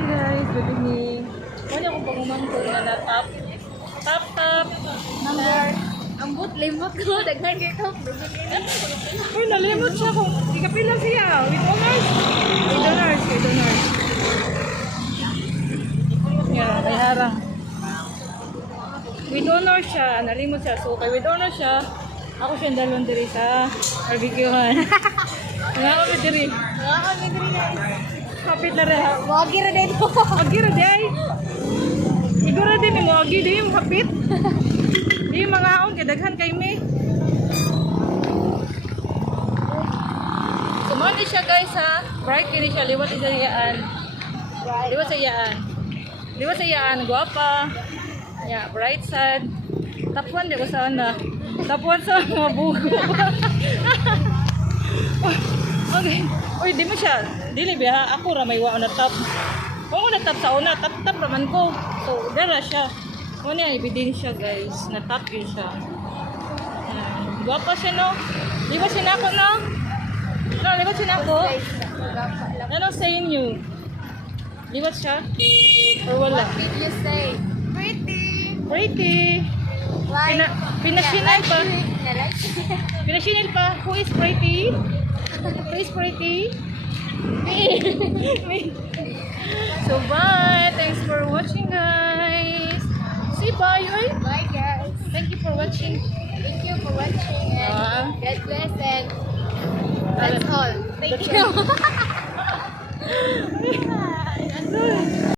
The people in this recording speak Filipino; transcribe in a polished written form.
morning guys, good evening. Muna akong pangumangkong na top. Top. Number, ambot, limot ko. Daghan dito. Uy, nalimot siya kung ikapila siya. With honors. Yeah, may harang. With honors siya, nalimot siya. So, kay with honors siya, ako siyang dalawang diri sa barbecuehan. Nga kami diri. Kapit na rin. Wagi ra dito. Agi ra day. Igura din mo agi di mo kapit. Di mga aon kay daghan kay me. Sumali siya guys ha. Bright kini siya liwat sa iyaan. Liwat sa iyaan guwapa. Yeah, bright side. Tapuan di ko sana. Tapuan sa mga bugo. Okay. Uy, di mo siya. Dili biha ako ra may wa na top. Kung na top sa una, top raman ko. So, dara siya. Muna yung ebidensya guys, na top yun siya. Guwapa siya no? Di ba sinako no? No, di ba sinako? Ano sa inyo? Di ba siya? Or wala? What did you say? Pretty. Pretty. Like, Pinasinay pa. like. Pinasinay pa. Who is pretty? Who is pretty? Me. So bye. Thanks for watching guys. Say bye. Oy. Bye guys. Thank you for watching. Thank you for watching and God bless and that's all. Thank That's you. all.